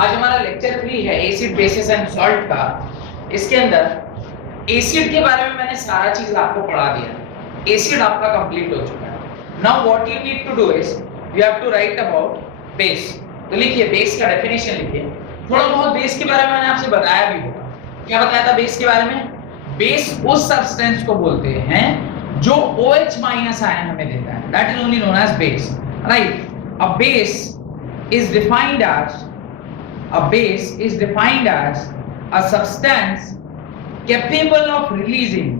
आज हमारा लेक्चर 3 है एसिड बेसिस एंड सॉल्ट का। इसके अंदर एसिड के बारे में मैंने सारा चीज आपको पढ़ा दिया। एसिड आपका कंप्लीट हो चुका है। Now what you need to do is you have to write about base. तो लिखिए बेस का डेफिनेशन लिखिए। थोड़ा बहुत बेस के बारे में मैंने आपसे बताया भी होगा। क्या बताया था बेस के बारे में? बेस उस सब्सटेंस को बोलते हैं जो OH माइनस आयन हमें देता है, that is only known as base, right? A base is defined as a substance capable of releasing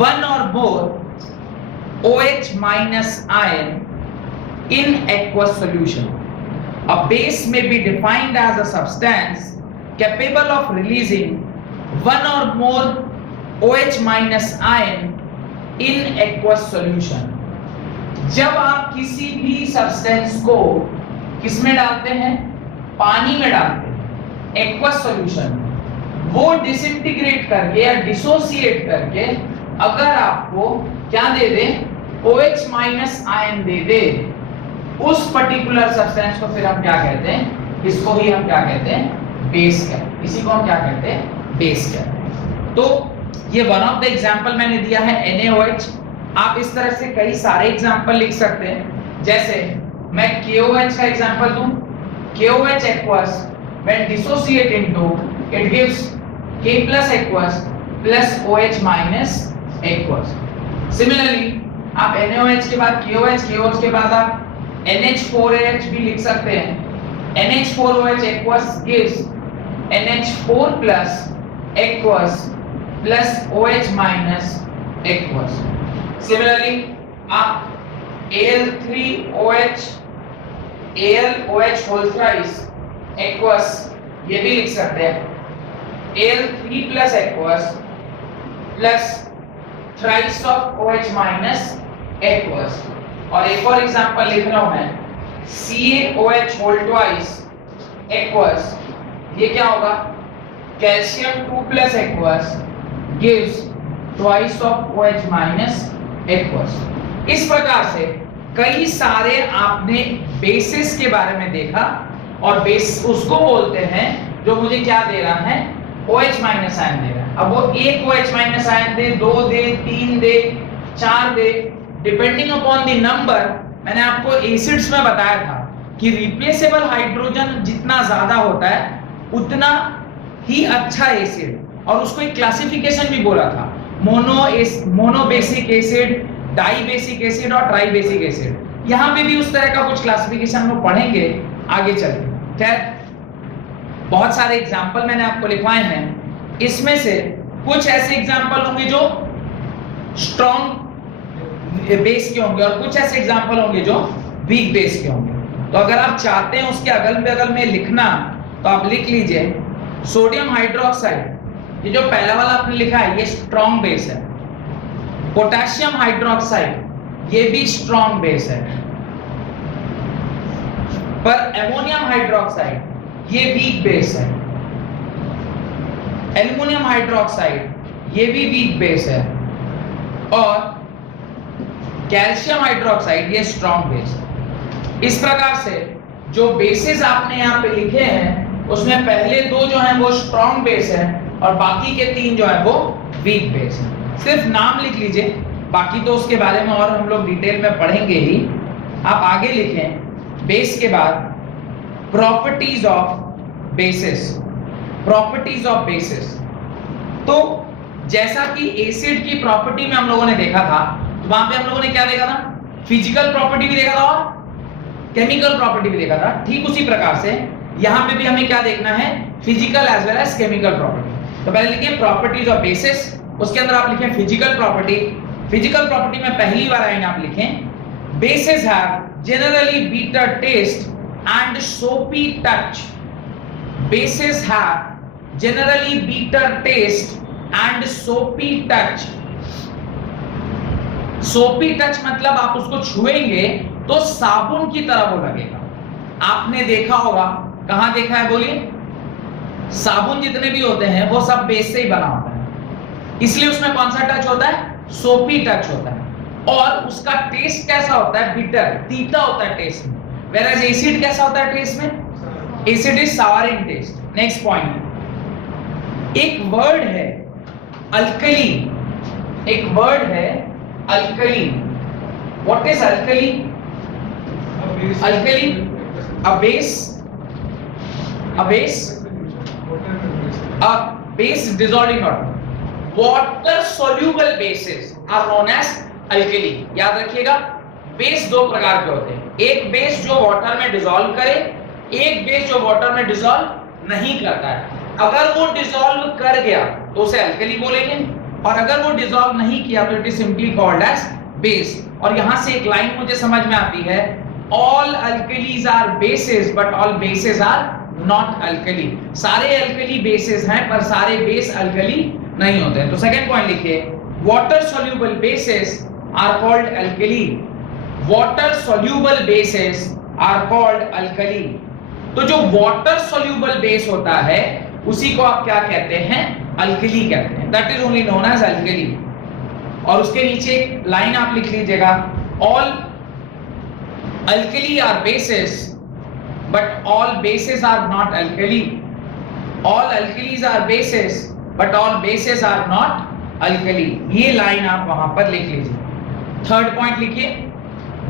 one or more OH minus ion in aqueous solution. A base may be defined as a substance capable of releasing one or more OH minus ion in aqueous solution. जब आप किसी भी substance को किसमें डालते हैं? पानी में डालते हैं, एक्वस सॉल्यूशन में। वो डिसइंटीग्रेट करके या डिसोसिएट करके अगर आपको क्या दे दे? OH माइनस आयन दे दे, उस पर्टिकुलर सब्सटेंस को फिर हम क्या कहते हैं? इसको ही हम क्या कहते हैं? बेस कहते हैं। इसी को हम क्या कहते हैं? बेस कहते हैं। तो ये वन ऑफ द एग्जांपल मैंने दिया है NaOH। आप इस तरह से कई सारे एग्जांपल लिख सकते हैं। जैसे मैं KOH का एग्जांपल दूं, KOH aqueous when dissociate into it gives K plus aqueous plus OH minus aqueous. Similarly आप NaOH के बाद KOH के बाद आप NH4OH भी लिख सकते हैं। NH4OH aqueous gives NH4 plus aqueous plus OH minus aqueous. Similarly आप Al3OH whole thrice aqueous ये भी लिख सकते हैं। Al3 plus aqueous plus thrice of OH minus aqueous। और एक और एग्जांपल लिख रहा हूं मैं, CaOH whole twice aqueous। ये क्या होगा? Calcium 2 plus aqueous gives twice of OH minus aqueous। इस प्रकार से कई सारे आपने बेसिस के बारे में देखा, और बेस उसको बोलते हैं जो मुझे क्या दे रहा है? OH माइनस आयन दे रहा है। अब वो एक OH minus ion they, 2 they, 3 they, 4 they, depending upon the number. मैंने आपको एसिड्स में बताया था कि रिप्लेसेबल हाइड्रोजन जितना ज्यादा होता है उतना ही अच्छा एसिड, और उसको एक क्लासिफिकेशन भी बोला था, mono basic acid, di basic acid और ट्राई बेसिक एसिड। यहां पे भी उस तरह का कुछ क्लासिफिकेशन हम आगे चलते। खैर बहुत सारे एग्जांपल मैंने आपको लिखवाए हैं। इसमें से कुछ ऐसे एग्जांपल होंगे जो स्ट्रॉन्ग बेस के होंगे और कुछ ऐसे एग्जांपल होंगे जो वीक बेस के होंगे। तो अगर आप चाहते हैं उसके अगल बगल में लिखना तो आप लिख लीजिए सोडियम हाइड्रोक्साइड, ये जो पहला वाला आपने लिखा है ये स्ट्रॉन्ग बेस है। पोटेशियम हाइड्रोक्साइड ये भी स्ट्रॉन्ग बेस है, पर एमोनियम हाइड्रोक्साइड ये वीक बेस है। एल्युमिनियम हाइड्रोक्साइड ये भी वीक बेस है, और कैल्शियम हाइड्रोक्साइड ये स्ट्रॉन्ग बेस है। इस प्रकार से जो बेसिस आपने यहाँ पे लिखे हैं उसमें पहले 2 जो हैं वो स्ट्रॉन्ग बेस है और बाकी के 3 जो है वो वीक बेस है। सिर्फ नाम लिख लीजिए, बाकी तो उसके बारे में और हम लोग डिटेल में पढ़ेंगे ही। आप आगे लिखें बेस के बाद properties of basis. Properties of basis, तो जैसा कि एसिड की प्रॉपर्टी में हम लोगों ने देखा था, तो वहां पे हम लोगों ने क्या देखा था? फिजिकल प्रॉपर्टी भी देखा था और केमिकल प्रॉपर्टी भी देखा था। ठीक उसी प्रकार से यहां पे भी हमें क्या देखना है? Physical as well as chemical property. तो पहले लिखिए प्रॉपर्टीज ऑफ बेसिस, उसके अंदर आप लिखें फिजिकल प्रॉपर्टी। फिजिकल प्रॉपर्टी में पहली बार लाइन आप लिखें basis have generally bitter taste and soapy touch। bases have generally bitter taste and soapy touch। soapy touch मतलब आप उसको छुएंगे तो साबुन की तरह वो लगेगा। आपने देखा होगा, कहां देखा है बोलिए? साबुन जितने भी होते हैं वो सब बेस से ही बना होता है, इसलिए उसमें कौन सा टच होता है? सोपी टच होता है। और उसका टेस्ट कैसा होता है? बिटर, तीता होता है टेस्ट में। वेराज एसिड कैसा होता है टेस्ट में? Acid is sour in taste. Next point, एक वर्ड है अल्कली, एक वर्ड है alkali. What is alkali? Alkali, a base dissolved in water. Water soluble bases are known as alkali. याद रखिएगा, बेस दो प्रकार के होते हैं, एक बेस जो वाटर में डिसॉल्व करे, एक बेस जो वाटर में डिसॉल्व नहीं करता है। अगर वो डिसॉल्व कर गया तो उसे अल्कली बोलेंगे, और अगर वो डिसॉल्व नहीं किया तो it is simply called as base. और यहां से एक लाइन मुझे समझ में आती है, all alkalis are bases but all bases are not alkali। सारे alkali bases हैं पर सारे base alkali नहीं होते हैं। तो सेकंड पॉइंट लिखिए, water soluble bases are called alkali। water soluble bases are called alkali। तो जो water soluble base होता है उसी को आप क्या कहते हैं? alkali कहते हैं। that is only known as alkali। और उसके नीचे एक लाइन आप लिख लीजिएगा, all alkali are bases but all bases are not alkali। all alkalis are bases but all bases are not alkali। ये लाइन आप वहां पर लिख लीजिए। थर्ड पॉइंट लिखिए,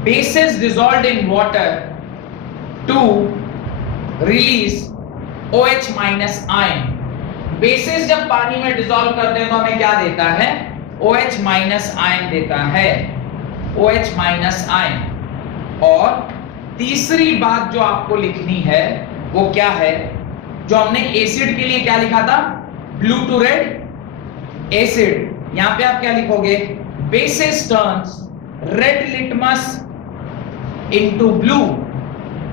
bases dissolved in water to release OH minus ion। bases जब पानी में डिसॉल्व करते हैं तो हमें क्या देता है? OH minus ion देता है, OH minus ion। और तीसरी बात जो आपको लिखनी है वो क्या है? जो हमने एसिड के लिए क्या लिखा था? Blue to red acid. यहां पे आप क्या लिखोगे? Bases turns red litmus into blue.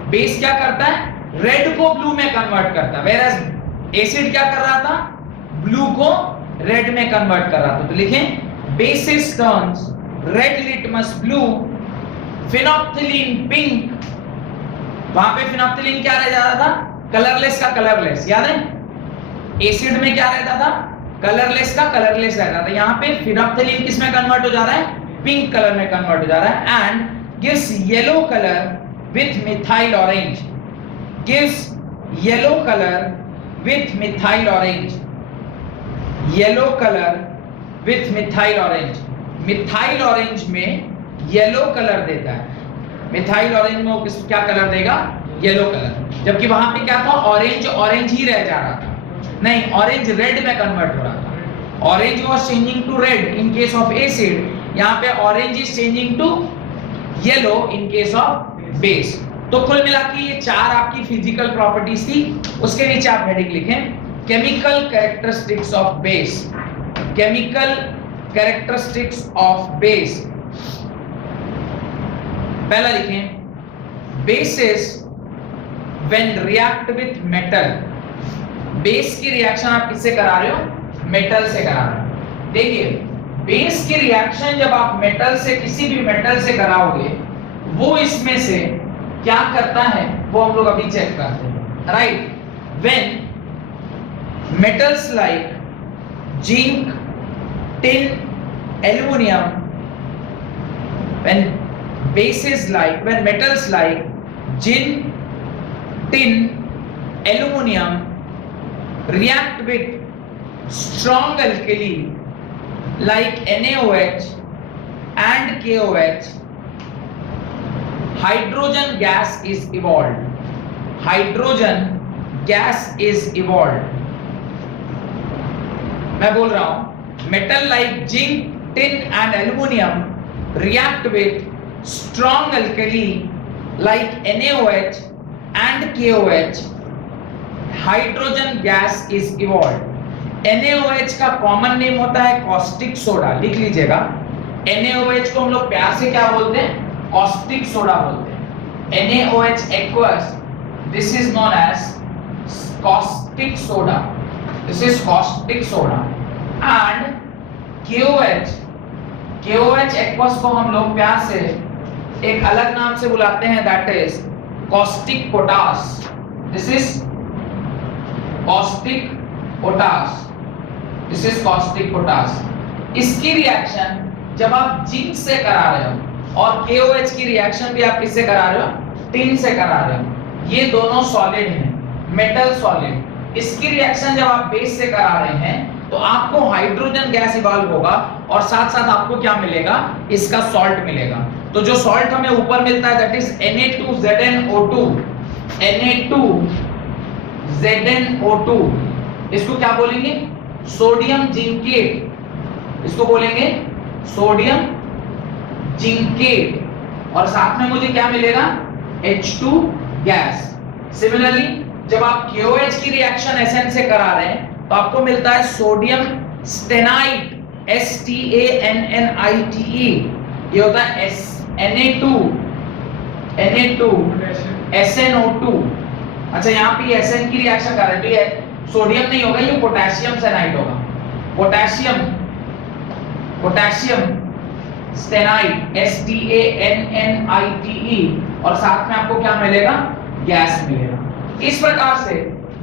Base क्या करता है? रेड को ब्लू में कन्वर्ट करता है, वेयरएज एसिड क्या कर रहा था? ब्लू को रेड में कन्वर्ट कर रहा था। तो लिखें, basis turns red litmus blue, phenolphthalein pink. वहां पे फिनोप्थिलीन क्या रह जाता था? कलरलेस का कलरलेस। याद है एसिड में क्या रहता था? कलरलेस का कलरलेस रहता था। यहाँ पे फिनोप्थिलीन किस में कन्वर्ट हो जा रहा है? पिंक कलर में कन्वर्ट हो जा रहा है। And gives yellow colour with methyl orange, gives yellow colour with methyl orange, yellow colour with methyl orange. Methyl orange में येलो कलर देता है। मिथाइल ऑरेंज में वो क्या कलर देगा? Yellow colour. जबकि वहां पे क्या था? ऑरेंज ऑरेंज ही रह जा रहा था, नहीं ऑरेंज रेड में कन्वर्ट हो रहा था। Orange was changing to red in case of acid, यहाँ पे orange is changing to yellow in case of base. तो कुल मिला के ये चार आपकी फिजिकल प्रॉपर्टीज थी। उसके नीचे आप हेडिंग लिखें, chemical characteristics of base. Chemical characteristics of base. पहला लिखें, basis when react with metal. Base की रिएक्शन आप किससे करा रहे हो? मेटल से करा रहे हो। देखिए बेस की रिएक्शन जब आप मेटल से, किसी भी मेटल से कराओगे, वो इसमें से क्या करता है वो हम लोग अभी चेक करते हैं। Right, when metals like zinc, tin, aluminium, when bases like, when metals like zinc, tin, aluminum react with strong alkali like NaOH and KOH, hydrogen gas is evolved। hydrogen gas is evolved। मैं बोल रहा हूं, metal like zinc, tin and aluminum react with strong alkali like NaOH and KOH, hydrogen gas is evolved। NaOH का common name होता है caustic soda, लिख लीजिएगा। NaOH को हम लोग प्यार से क्या बोलते हैं? कॉस्टिक सोडा बोलते हैं। NaOH aqueous, this is known as caustic soda, this is caustic soda। and KOH, KOH aqueous को हम लोग प्यार से एक अलग नाम से बुलाते हैं, that is caustic potash, this is caustic potash, this is caustic potash। इसकी रिएक्शन जब आप जिंक से करा रहे हो और KOH की रिएक्शन भी आप किससे करा रहे हो? टिन से करा रहे हो। ये दोनों सॉलिड हैं, मेटल सॉलिड। इसकी रिएक्शन जब आप बेस से करा रहे हैं तो आपको हाइड्रोजन गैस इवॉल्व होगा और साथ साथ आपको क्या मिलेगा, इसका सॉल्ट मिलेगा। तो जो सॉल्ट हमें ऊपर मिलता है दैट इज Na2ZnO2, Na2ZnO2, इसको क्या बोलेंगे, सोडियम जिंकेट, इसको बोलेंगे सोडियम जिंकेट, और साथ में मुझे क्या मिलेगा, H2 गैस। सिमिलरली जब आप KOH की रिएक्शन Sn से करा रहे हैं तो आपको मिलता है सोडियम स्टेनाइट, STANNITE, ये होता है Na2SNO2। अच्छा यहाँ पे Sn की रिएक्शन कर रहे हैं तो ये सोडियम नहीं होगा, ये पोटेशियम सेनाइट होगा, पोटेशियम स्टेनाइट, STANNITE, और साथ में आपको क्या मिलेगा, गैस मिलेगा। इस प्रकार से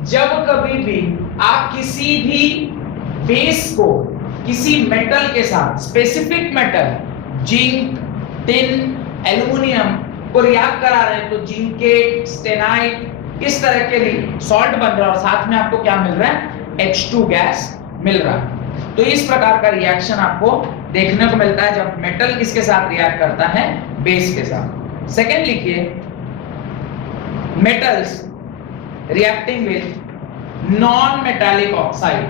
जब कभी भी आप किसी भी बेस को किसी मेटल के साथ, specific metal zinc, tin, aluminium को रिएक्ट करा रहे हैं तो जिंकेट, स्टेनाइट, इस तरह के सॉल्ट बन रहा है और साथ में आपको क्या मिल रहा है, H2 गैस मिल रहा है। तो इस प्रकार का रिएक्शन आपको देखने को मिलता है जब मेटल किसके साथ रिएक्ट करता है, बेस के साथ। सेकेंड लिखिए, metals reacting with non metallic oxide.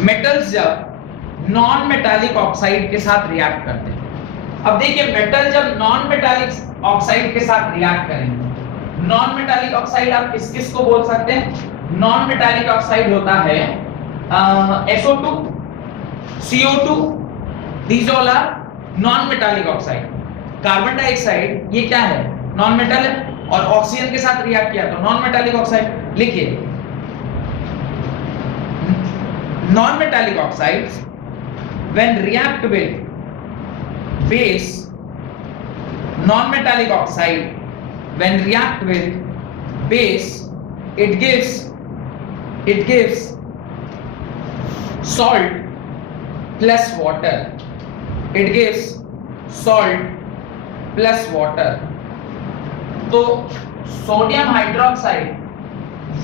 Metals जब नॉन मेटालिक ऑक्साइड के साथ रिएक्ट करते हैं, अब देखिए मेटल जब नॉन मेटालिक ऑक्साइड के साथ रिएक्ट करेंगे, नॉन मेटालिक ऑक्साइड आप किस किस को बोल सकते हैं, नॉन मेटालिक ऑक्साइड होता है SO2, CO2, these all are non metallic oxide. Carbon dioxide ये क्या है, नॉन मेटल है और ऑक्सीजन के साथ रिएक्ट किया तो नॉन मेटालिक ऑक्साइड। लिखिए, non metallic oxides when react with base, non-metallic oxide when react with base, it gives salt plus water, it gives salt plus water। तो सोडियम हाइड्रोक्साइड,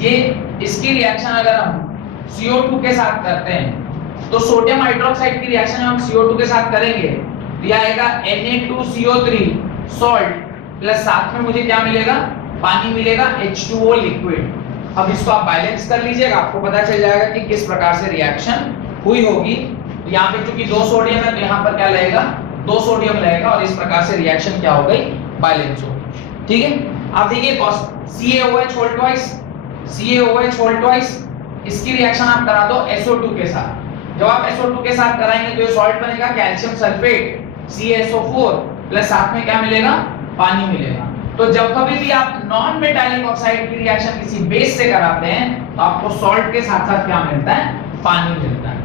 ये इसकी रिएक्शन अगर हम CO2 के साथ करते हैं तो सोडियम हाइड्रोक्साइड की रिएक्शन हम CO2 के साथ करेंगे तो यह आएगा Na2CO3 सॉल्ट प्लस साथ में मुझे क्या मिलेगा, पानी मिलेगा, H2O लिक्विड। अब इसको आप बैलेंस कर लीजिएगा, आपको पता चल जाएगा कि किस प्रकार से रिएक्शन हुई होगी। तो यहाँ पे चूंकि 2 सोडियम है तो यहाँ पर क्या लगेगा, 2 सोडियम लगेगा और इस प्रकार से रिएक्शन क्या हो गई, बैलेंस हो गई। ठीक है, आप देखिए CaOH whole twice, इसकी रिएक्शन आप करा दो SO2 के साथ। जब आप SO2 के साथ कराएंगे तो ये सॉल्ट बनेगा कैल्शियम सल्फेट CaSO4 प्लस साथ में क्या मिलेगा, पानी मिलेगा। तो जब कभी भी आप नॉन मेटालिक ऑक्साइड की रिएक्शन किसी बेस से कराते हैं तो आपको सॉल्ट के साथ साथ क्या मिलता है, पानी मिलता है।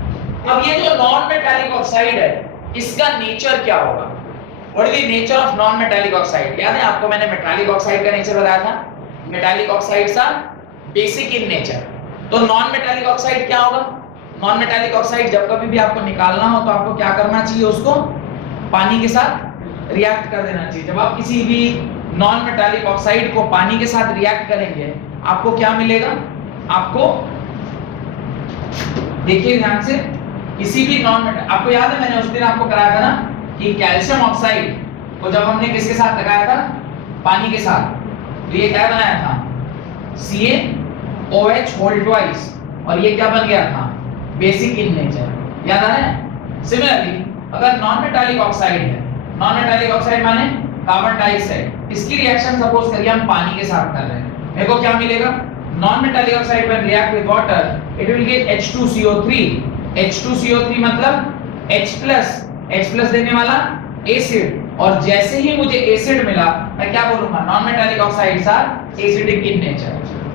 अब ये जो नॉन मेटालिक ऑक्साइड है इसका नेचर क्या होगा, what is the nature of non metallic oxide. याद है आपको मैंने मेटालिक ऑक्साइड का नेचर बताया था, metallic oxides are basic in nature. तो नॉन मेटालिक ऑक्साइड क्या होगा, नॉन मेटालिक ऑक्साइड जब कभी भी आपको निकालना हो तो आपको क्या करना चाहिए, उसको पानी के साथ रिएक्ट कर देना चाहिए। जब आप किसी भी नॉन मेटालिक ऑक्साइड को पानी के साथ रिएक्ट करेंगे आपको क्या मिलेगा, आपको देखिए ध्यान से, किसी भी नॉन मेटालिक, आपको याद है मैंने उस दिन आपको कराया था ना कि कैल्शियम ऑक्साइड को जब हमने किसके साथ लगाया था, पानी के साथ, तो ये क्या बनाया था, CaOH whole twice, और ये क्या बन गया था, बेसिक इन नेचर। याद आ रहा है। सिमिलरली अगर नॉन मेटालिक ऑक्साइड है, नॉन मेटालिक ऑक्साइड माने कार्बन डाइऑक्साइड, इसकी रिएक्शन सपोज करिए हम पानी के साथ कर रहे हैं, मेरे को क्या मिलेगा, non metallic oxide when react with water it will get H2CO3 मतलब H+ देने वाला एसिड, और जैसे ही मुझे एसिड मिला मैं क्या बोलूंगा, non metallic oxides are acidic in nature.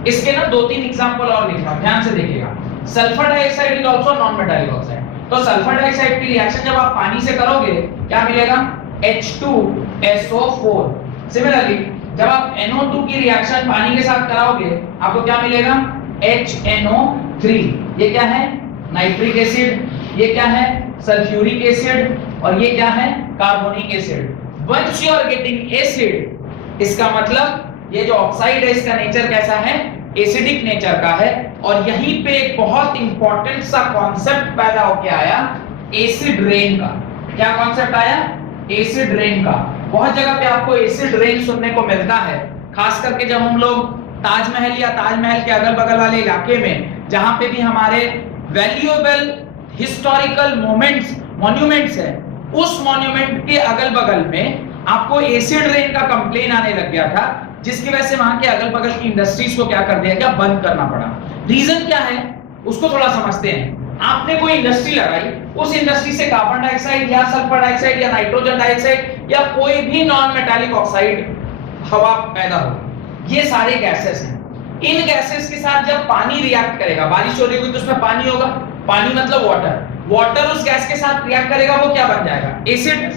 इसके ना 2-3 एग्जांपल और लिख रहा हूं, ध्यान से देखिएगा। Sulphur dioxide is also known metallic oxide. तो सल्फर डाइऑक्साइड की रिएक्शन जब आप पानी से करोगे क्या मिलेगा, H2SO4। सिमिलरली जब आप NO2 की रिएक्शन पानी के साथ कराओगे आपको क्या मिलेगा, HNO3। ये क्या है, नाइट्रिक एसिड, ये क्या है, सल्फ्यूरिक एसिड, और ये क्या है, carbonic acid. Once you are getting acid, इसका मतलब ये जो ऑक्साइड है इसका नेचर कैसा है, एसिडिक नेचर का है। और यहीं पे एक बहुत इंपॉर्टेंट सा कॉन्सेप्ट पैदा होके आया एसिड रेन का। क्या कॉन्सेप्ट आया? एसिड रेन का। बहुत जगह पे आपको एसिड रेन सुनने को मिलता है, खास करके जब हम लोग ताजमहल या ताजमहल के अगल बगल वाले इलाके में जहां पे भी हमारे वैल्यूएबल हिस्टोरिकल मॉन्यूमेंट्स है, उस मॉन्यूमेंट के अगल बगल में आपको एसिड रेन का कंप्लेन आने लग गया था, जिसकी वजह से वहां के अगल बगल की इंडस्ट्रीज को क्या कर दिया गया? बंद करना पड़ा। रीजन क्या है उसको थोड़ा समझते हैं। आपने कोई इंडस्ट्री लगाई, उस इंडस्ट्री से कार्बन डाइऑक्साइड या सल्फर डाइऑक्साइड या नाइट्रोजन डाइऑक्साइड या कोई भी नॉन मेटालिक ऑक्साइड हवा पैदा होगी। ये सारे गैसेस हैं। इन गैसेस के साथ जब पानी रिएक्ट करेगा, बारिश हो रही होगी तो उसमें पानी होगा, पानी मतलब वाटर उस गैस के साथ रिएक्ट करेगा, वो क्या बन जाएगा? एसिड।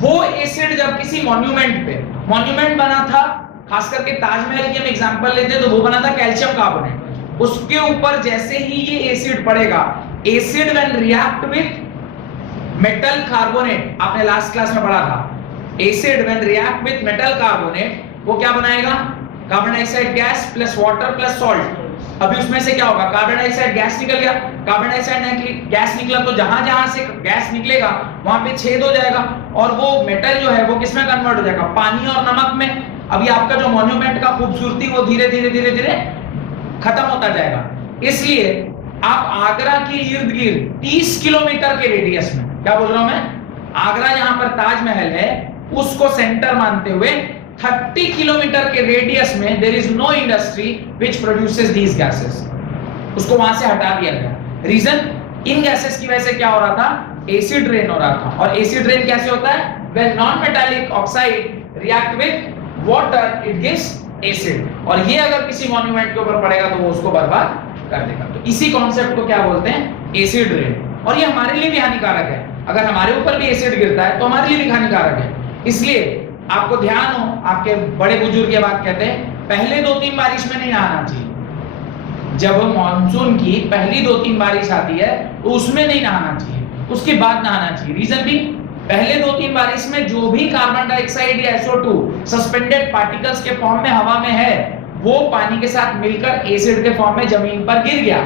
वो एसिड जब किसी मॉन्यूमेंट बना था, खास करके ताजमहल की हम एग्जांपल लेते हैं तो वो बना था कैल्शियम कार्बोनेट। उसके ऊपर जैसे ही ये एसिड पड़ेगा, acid when react with metal carbonate, आपने लास्ट क्लास में पढ़ा था, acid when react with metal carbonate वो क्या बनाएगा? Carbon dioxide gas plus water plus salt. अभी उसमें से क्या होगा? कार्बन डाइऑक्साइड गैस निकल गया, कार्बन डाइऑक्साइड गैस निकला तो जहां से गैस निकलेगा वहां पे छेद हो जाएगा और वो मेटल जो है वो किसमें कन्वर्ट हो जाएगा? पानी और नमक में। अभी आपका जो मॉन्यूमेंट का खूबसूरती वो धीरे धीरे खत्म होता जाएगा। इसलिए आप आगरा के इर्द गिर्द 30 किलोमीटर के रेडियस में, क्या बोल रहा हूं मैं? आगरा जहां पर ताजमहल है उसको सेंटर मानते हुए 30 किलोमीटर के रेडियस में there is no industry which produces these gases. उसको वहां से हटा दिया गया। रीजन, इन गैसेस की वजह से क्या हो रहा था? एसिड रेन हो रहा था। और एसिड रेन कैसे होता है? When non metallic oxide react with water it gives acid. और ये अगर किसी मॉन्यूमेंट के ऊपर पड़ेगा तो वो उसको बर्बाद कर देगा। तो इसी कॉन्सेप्ट को क्या बोलते हैं? Acid rain. और ये हमारे लिए भी हानिकारक है। अगर हमारे ऊपर भी एसिड गिरता है तो हमारे लिए भी हानिकारक है। इसलिए आपको ध्यान हो, आपके बड़े बुजुर्ग ये बात कहते हैं, पहले 2-3 बारिश में नहीं नहाना चाहिए। जब मॉनसून की पहली 2-3 बारिश आती है तो उसमें नहीं नहाना चाहिए, उसके बाद नहाना चाहिए। रीजन भी, पहले 2-3 बारिश में जो भी कार्बन डाइऑक्साइड या SO2 सस्पेंडेड पार्टिकल्स के फॉर्म में हवा में है, वो पानी के साथ मिलकर एसिड के फॉर्म में जमीन पर गिर गया।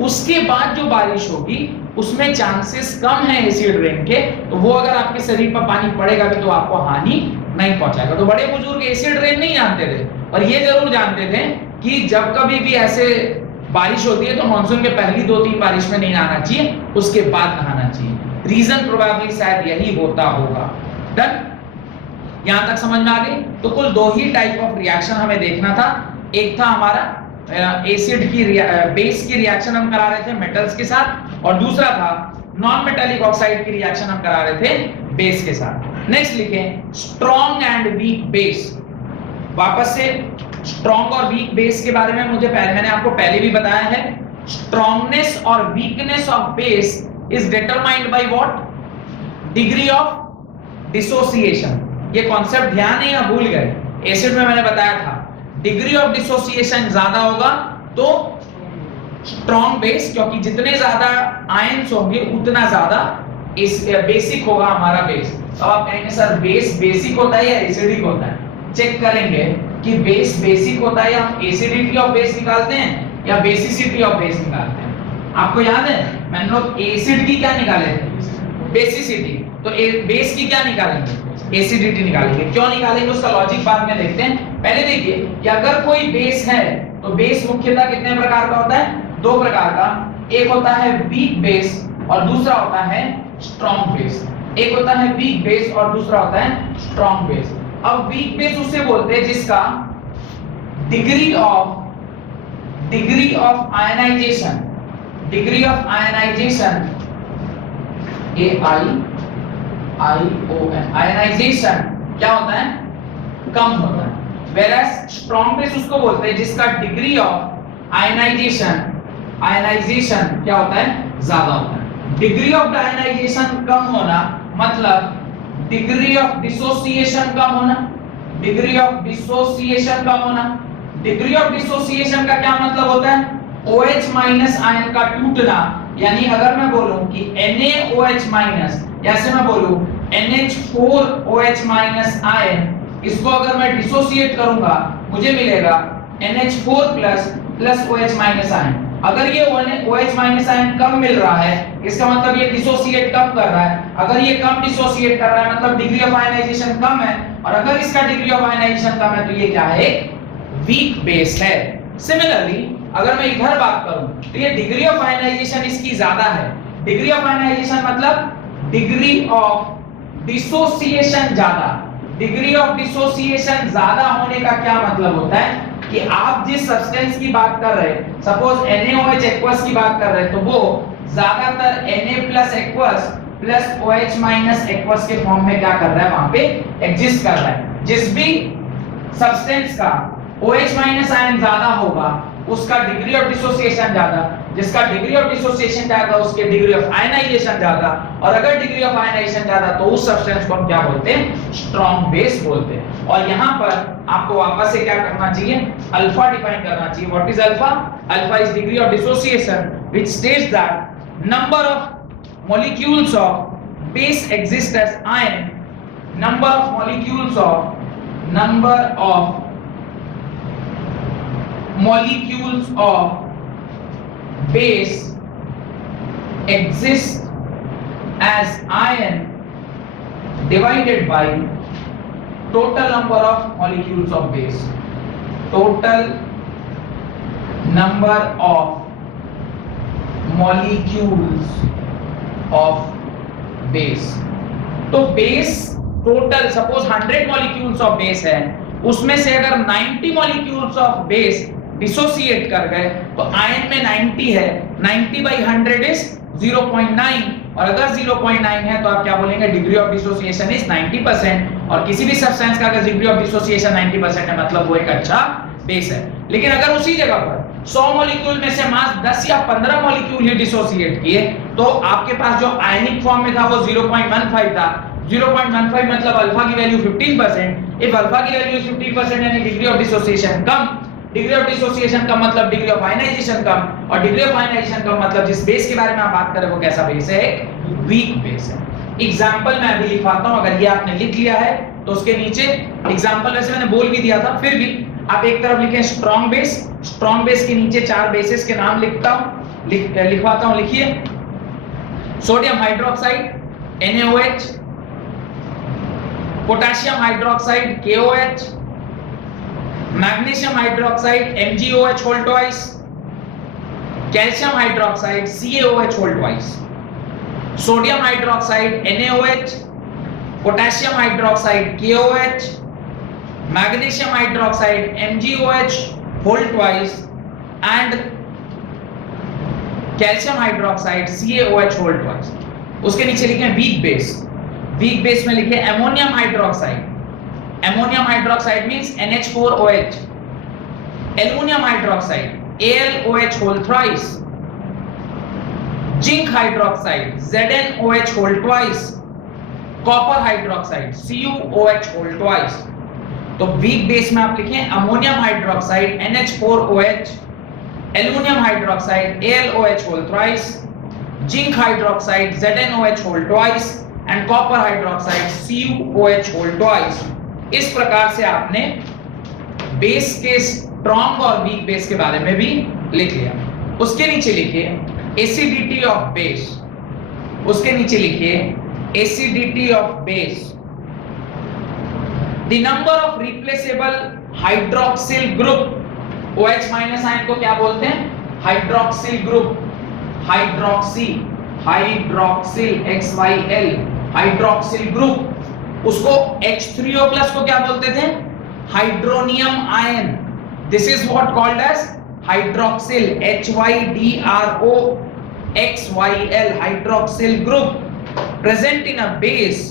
उसके बाद जो बारिश होगी उसमें चांसेस कम है एसिड रेन के, तो वो अगर आपके शरीर पर पानी पड़ेगा भी तो आपको हानि नहीं पहुंचाएगा। तो बड़े बुजुर्ग एसिड रेन नहीं जानते थे, और ये जरूर जानते थे कि जब कभी भी ऐसे बारिश होती है तो मानसून के पहली 2-3 बारिश में नहीं नहाना चाहिए, उसके बाद नहाना चाहिए। रीजन प्रोबेबली शायद यही होता होगा। डन? यहां तक समझ में आ गई? तो कुल 2 ही टाइप ऑफ रिएक्शन हमें देखना था। एक था हमारा एसिड की बेस की रिएक्शन हम करा रहे थे मेटल्स के साथ, और दूसरा था नॉन मेटालिक ऑक्साइड की रिएक्शन हम करा रहे थे बेस के साथ। नेक्स्ट लिखें स्ट्रॉन्ग एंड वीक बेस। वापस से स्ट्रॉन्ग और वीक बेस के बारे में मैंने आपको पहले भी बताया है। स्ट्रॉन्गनेस और weakness of base is determined by what? Degree of dissociation. ये कॉन्सेप्ट ध्यान है या भूल गए? एसिड में मैंने बताया था डिग्री ऑफ डिसोसिएशन ज्यादा होगा तो स्ट्रॉन्ग बेस, क्योंकि जितने ज्यादा आयंस होंगे उतना ज्यादा बेसिक होगा हमारा बेस। अब आप कहेंगे सर बेस बेसिक होता है या एसिडिक होता है? चेक करेंगे कि बेस बेसिक होता है या हम एसिडिटी ऑफ बेस निकालते हैं या बेसिसिटी ऑफ बेस निकालते हैं। आपको याद है मैंने लोग एसिड की क्या निकाले थे? बेसिसिटी। तो बेस की क्या निकालेंगे? एसिडिटी निकालेंगे। क्यों निकालेंगे उसका लॉजिक बाद में देखते हैं। पहले देखिए कि अगर कोई बेस है तो बेस मुख्यतः कितने प्रकार का होता है? 2 प्रकार का। एक होता है वीक बेस और दूसरा होता है स्ट्रॉन्ग बेस। एक होता है वीक बेस और दूसरा होता है स्ट्रॉन्ग बेस। अब वीक बेस उसे बोलते हैं जिसका डिग्री ऑफ आयनाइजेशन आयनाइजेशन क्या होता है? कम होता है। Whereas स्ट्रॉन्ग बेस उसको बोलते हैं जिसका डिग्री ऑफ आयनाइजेशन क्या होता है? ज्यादा होता है। डिग्री ऑफ आयनाइजेशन कम होना मतलब डिग्री ऑफ डिसोसिएशन कम होना। डिग्री ऑफ डिसोसिएशन का क्या मतलब होता है? OH माइनस आयन का टूटना। यानी अगर मैं बोलूं कि NaOH माइनस, जैसे मैं बोलूं NH4OH माइनस आयन, इसको अगर मैं डिसोसिएट करूंगा मुझे मिलेगा NH4 plus plus OH minus ion. अगर ये OH माइनस आयन कम मिल रहा है, इसका मतलब ये डिसोसिएट कम कर रहा है। अगर ये कम डिसोसिएट कर रहा है मतलब डिग्री ऑफ आयनाइजेशन कम है, और अगर इसका डिग्री ऑफ आयनाइजेशन कम है तो ये क्या है? वीक बेस है। सिमिलरली अगर मैं इधर बात करूं तो ये डिग्री ऑफ आयनाइजेशन इसकी ज्यादा है। डिग्री ऑफ आयनाइजेशन मतलब डिग्री ऑफ डिसोसिएशन ज्यादा। डिग्री ऑफ डिसोसिएशन ज्यादा होने का क्या मतलब होता है कि आप जिस सब्सटेंस की बात कर रहे हैं, सपोज NaOH एक्वस की बात कर रहे हैं, तो वो ज्यादातर Na plus aqueous plus OH minus aqueous के फॉर्म में क्या कर रहा है, वहां पे एग्जिस्ट कर रहा है। जिस भी सब्सटेंस का OH माइनस आयन ज्यादा होगा उसका डिग्री ऑफ डिसोसिएशन ज्यादा, जिसका डिग्री ऑफ डिसोसिएशन ज्यादा उसके डिग्री ऑफ आयनाइजेशन ज्यादा, और अगर डिग्री ऑफ आयनाइजेशन ज्यादा तो उस सब्सटेंस को हम क्या बोलते हैं? स्ट्रॉन्ग बेस बोलते हैं। और यहां पर आपको वापस से क्या करना चाहिए? अल्फा डिफाइन करना चाहिए। What is alpha? Alpha is degree of dissociation which states that number of molecules of base exist as ion, number of molecules of base exist as ion divided by total number of molecules of base. Total number of molecules of base. तो base total suppose 100 molecules of base है, उसमें से अगर 90 molecules of base dissociate कर गए तो ion में 90 है, 90 by 100 इज 0.9, और अगर 0.9 है तो आप क्या बोलेंगे? Degree of dissociation is 90%। और किसी भी सब्सटेंस का अगर डिग्री ऑफ डिसोसिएशन 90% है मतलब वो एक अच्छा बेस है। लेकिन अगर उसी जगह पर 100 मॉलिक्यूल में से मास 10 या 15 मॉलिक्यूल ही डिसोसिएट किए तो आपके पास जो आयनिक फॉर्म में था वो 0.15 था। 0.15 मतलब अल्फा की वैल्यू 15%। इफ अल्फा की वैल्यू 15% यानी डिग्री ऑफ डिसोसिएशन कम, डिग्री ऑफ डिसोसिएशन कम मतलब डिग्री ऑफ आयनाइजेशन कम, और डिग्री ऑफ आयनाइजेशन कम मतलब जिस बेस के बारे में आप बात कर रहे हो वो कैसा बेस है? वीक बेस है। एग्जांपल मैं अभी लिखवाता हूं, अगर ये आपने लिख लिया है तो उसके नीचे एग्जांपल वैसे मैंने बोल भी दिया था, फिर भी आप एक तरफ लिखें स्ट्रॉन्ग बेस, स्ट्रॉन्ग बेस के नीचे 4 बेसिस के नाम लिखता हूं, लिखवाता हूं। लिखिए sodium hydroxide NaOH, potassium hydroxide KOH, magnesium hydroxide MgOH whole twice, calcium hydroxide CaOH whole twice, sodium hydroxide NaOH, potassium hydroxide KOH, magnesium hydroxide MgOH whole twice and calcium hydroxide CaOH whole twice. उसके नीचे लिखें weak base, weak base में लिखें ammonium hydroxide, ammonium hydroxide means NH4OH, aluminium hydroxide AlOH whole thrice, zinc hydroxide ZnOH whole twice, copper hydroxide CuOH whole twice. तो weak base में आप लिखें ammonium hydroxide NH4OH, aluminium hydroxide AlOH whole thrice, zinc hydroxide ZnOH whole twice and copper hydroxide CuOH whole twice. इस प्रकार से आपने base के strong और वीक बेस के बारे में भी लिख लिया। उसके नीचे लिखिए एसिडिटी ऑफ बेस, उसके नीचे लिखिए acidity of base. The number of replaceable hydroxyl group, OH minus ion को क्या बोलते हैं? Hydroxyl group, hydroxy, hydroxyl XYL, hydroxyl group. उसको H3O प्लस को क्या बोलते थे? Hydronium ion. This is what called as hydroxyl, HYDRO XYL, hydroxyl group present in a base,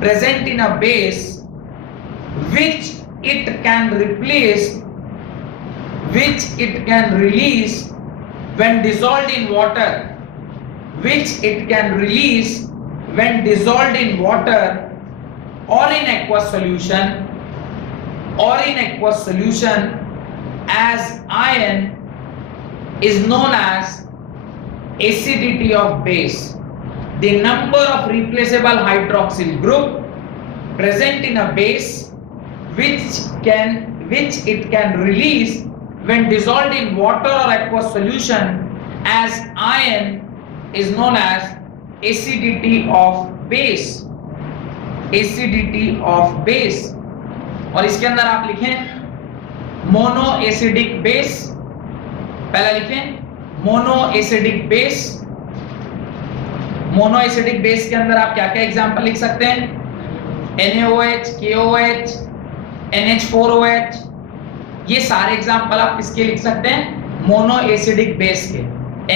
present in a base which it can replace, which it can release when dissolved in water, which it can release when dissolved in water or in aqueous solution, or in aqueous solution as ion, is known as acidity of base. The number of replaceable hydroxyl group present in a base which it can release when dissolved in water or aqueous solution as iron is known as acidity of base, acidity of base। और इसके अंदर आप लिखें mono acidic base, पहला लिखें mono acidic base. Mono acidic base के अंदर आप क्या क्या एग्जांपल लिख सकते हैं? NaOH, KOH, NH4OH, ये सारे एग्जांपल आप किसके लिख सकते हैं? मोनो एसिडिक बेस के,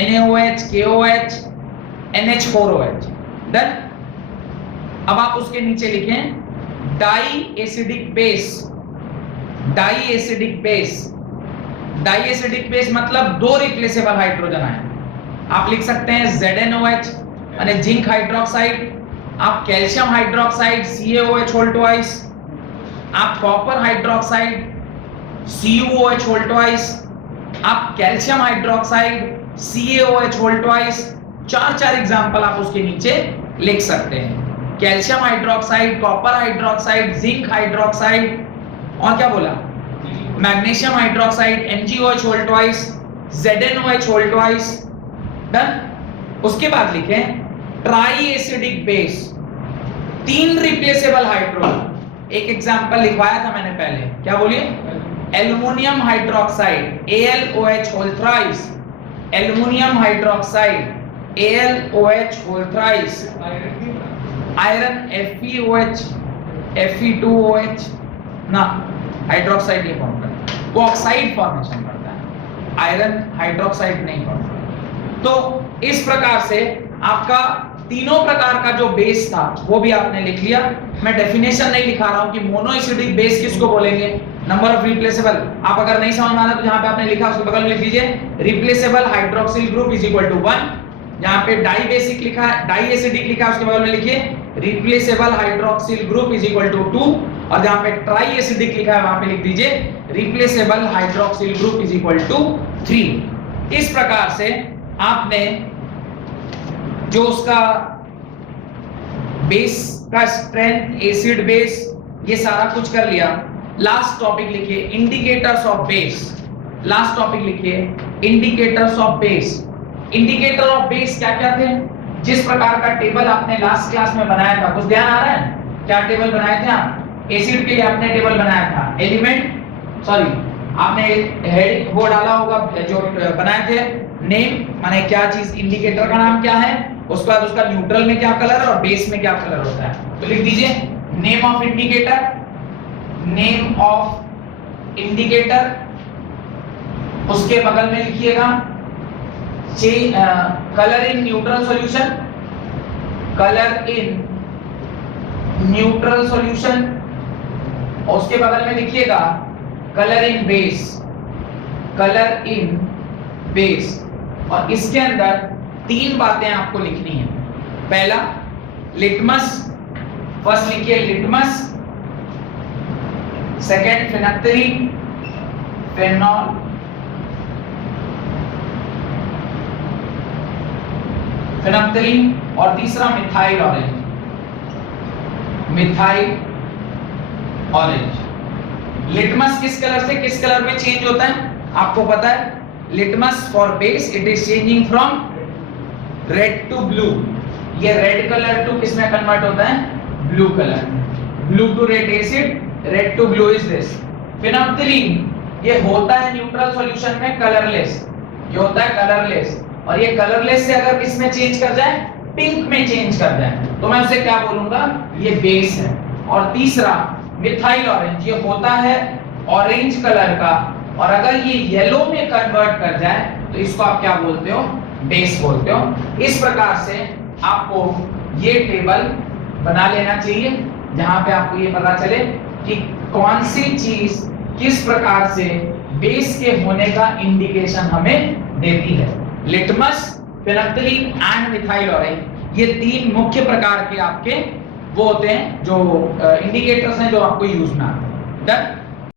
NaOH, KOH, NH4OH। डन। अब आप उसके नीचे लिखें di acidic base, di acidic base. Di acidic base मतलब दो रिप्लेसेबल हाइड्रोजन आयन। आप लिख सकते हैं ZnOH અને जिंक हाइड्रोक्साइड, आप calcium hydroxide CaOH whole twice, आप copper hydroxide CuOH whole twice, आप calcium hydroxide CaOH whole twice. चार एग्जांपल आप उसके नीचे लिख सकते हैं। Calcium hydroxide, copper hydroxide, zinc hydroxide, और क्या बोला? Magnesium hydroxide MgOH whole twice, ZnOH whole twice. Done. उसके बाद लिखें ट्राई एसिडिक बेस, तीन रिप्लेसेबल हाइड्रोजन। एक एग्जांपल लिखवाया था मैंने पहले, क्या बोलिए? Aluminium hydroxide AlOH whole thrice, aluminium hydroxide AlOH whole thrice, iron FeOH, Fe2OH ना, हाइड्रोक्साइड ये फॉर्म करता है, वो ऑक्साइड फॉर्मेशन करता है, आयरन हाइड्रोक्साइड नहीं फॉर्म करता। तो इस प्रकार से आपका तीनों प्रकार का जो बेस था वो भी आपने लिख लिया। मैं डेफिनेशन नहीं लिखा रहा हूं कि मोनोएसिडिक बेस किसको बोलेंगे, नंबर ऑफ रिप्लेसेबल। आप अगर नहीं समझ में आ रहा तो जहां पे आपने लिखा उसके बगल में लिख दीजिए replaceable hydroxyl group is equal to 1। जहां पे डाई बेसिक लिखा है, डाई एसिडिक लिखा है, उसके बगल में लिखिए replaceable hydroxyl group is equal to 2। और जहां पे ट्राई एसिडिक लिखा है वहां पे लिख दीजिए replaceable hydroxyl group is equal to 3। इस प्रकार से आपने जो उसका बेस का स्ट्रेंथ, एसिड बेस, ये सारा कुछ कर लिया। लास्ट टॉपिक लिखिए indicators of base. Last topic लिखिए indicators of base. Indicator of base क्या क्या थे? जिस प्रकार का टेबल आपने लास्ट क्लास में बनाया था, कुछ ध्यान आ रहा है? क्या टेबल बनाए थे आप? एसिड के लिए आपने टेबल बनाया था, एलिमेंट सॉरी आपने हेड वो डाला होगा जो बनाए थे, नेम माने क्या चीज, इंडिकेटर का नाम क्या है, उसके बाद उसका न्यूट्रल में क्या कलर है और बेस में क्या कलर होता है। तो लिख दीजिए name of indicator, name of indicator. उसके बगल में लिखिएगा colour in neutral solution, colour in neutral solution. और उसके बगल में लिखिएगा कलर इन बेस, कलर इन बेस। और इसके अंदर तीन बातें आपको लिखनी है। पहला लिटमस, फर्स्ट लिखिए लिटमस, सेकंड फिनोक्सिलिन, फेनॉल, फिनोक्सिलिन, और तीसरा methyl orange, methyl orange. Litmus किस कलर से किस कलर में चेंज होता है आपको पता है? Litmus for base it is changing from red to blue. ये रेड कलर टू किस में कन्वर्ट होता है? Blue colour. Blue to red acid, red to blue is this. फिनोक्सिलिन ये होता है न्यूट्रल सॉल्यूशन में कलरलेस, ये होता है कलरलेस। और ये कलरलेस से अगर किस में चेंज कर जाए? पिंक में चेंज कर जाए तो मैं उसे क्या बोलूंगा? ये बेस है। और तीसरा मिथाइल ऑरेंज, ये होता है ऑरेंज कलर का, और अगर ये येलो में कन्वर्ट कर जाए तो इसको आप क्या बोलते हो? बेस बोलते हो। इस प्रकार से आपको ये टेबल बना लेना चाहिए जहां पे आपको ये पता चले कि कौन सी चीज किस प्रकार से बेस के होने का इंडिकेशन हमें देती है। लिटमस, फिनोक्सिलिन एंड मिथाइल ऑरेंज, ये तीन मुख्य प्रकार के आपके वो होते हैं जो इंडिकेटर्स हैं जो आपको यूज में आते हैं। डन।